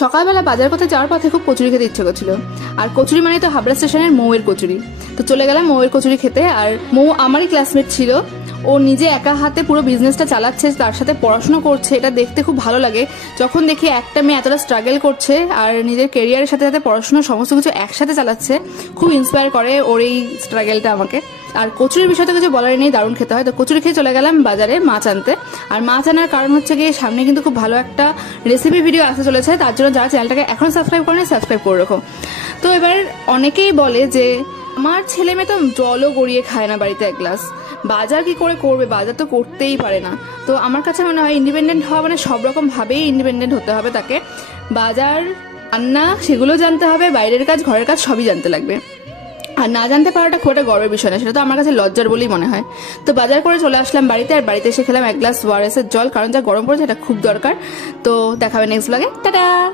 সকালবেলা বাজার করতে যাওয়ার পথে খুব কচুরি খেতে ইচ্ছে করছিল, আর কচুরি মানে তো হাবড়া স্টেশনের মৌয়ের কচুরি। তো চলে গেলাম মৌয়ের কচুরি খেতে। আর মৌ আমারই ক্লাসমেট ছিল, ও নিজে একা হাতে পুরো বিজনেসটা চালাচ্ছে, তার সাথে পড়াশোনা করছে। এটা দেখতে খুব ভালো লাগে যখন দেখি একটা মেয়ে এতটা স্ট্রাগল করছে আর নিজের কেরিয়ারের সাথে সাথে পড়াশোনা সমস্ত কিছু একসাথে চালাচ্ছে। খুব ইন্সপায়ার করে ওর এই স্ট্রাগলটা আমাকে। আর কচুরির বিষয়টা কিছু বলার নেই, দারুণ খেতে হয়। তো কচুরি খেয়ে চলে গেলাম বাজারে মাছ আনতে। আর মাছ আনার কারণ হচ্ছে গিয়ে সামনে কিন্তু খুব ভালো একটা রেসিপি ভিডিও আসতে চলেছে, তার জন্য যারা চ্যানেলটাকে এখন সাবস্ক্রাইব করেন সাবস্ক্রাইব করে রাখো। তো এবার অনেকেই বলে যে আমার ছেলে মেয়ে তো জলও গড়িয়ে খায় না বাড়িতে এক গ্লাস, বাজার কি করে করবে, বাজার তো করতেই পারে না। তো আমার কাছে মনে হয় ইন্ডিপেন্ডেন্ট হওয়া মানে সব রকম ভাবেই ইন্ডিপেন্ডেন্ট হতে হবে তাকে। বাজার রান্না সেগুলো জানতে হবে, বাইরের কাজ ঘরের কাজ সবই জানতে লাগবে। আর না জানতে পারাটা খুব একটা গর্বের বিষয় না, সেটা তো আমার কাছে লজ্জার বলেই মনে হয়। তো বাজার করে চলে আসলাম বাড়িতে, আর বাড়িতে এসে খেলাম এক গ্লাস ওআরএস এর জল, কারণ যা গরম পড়েছে এটা খুব দরকার। তো দেখাবে নেক্সট ব্লগে, টাটা।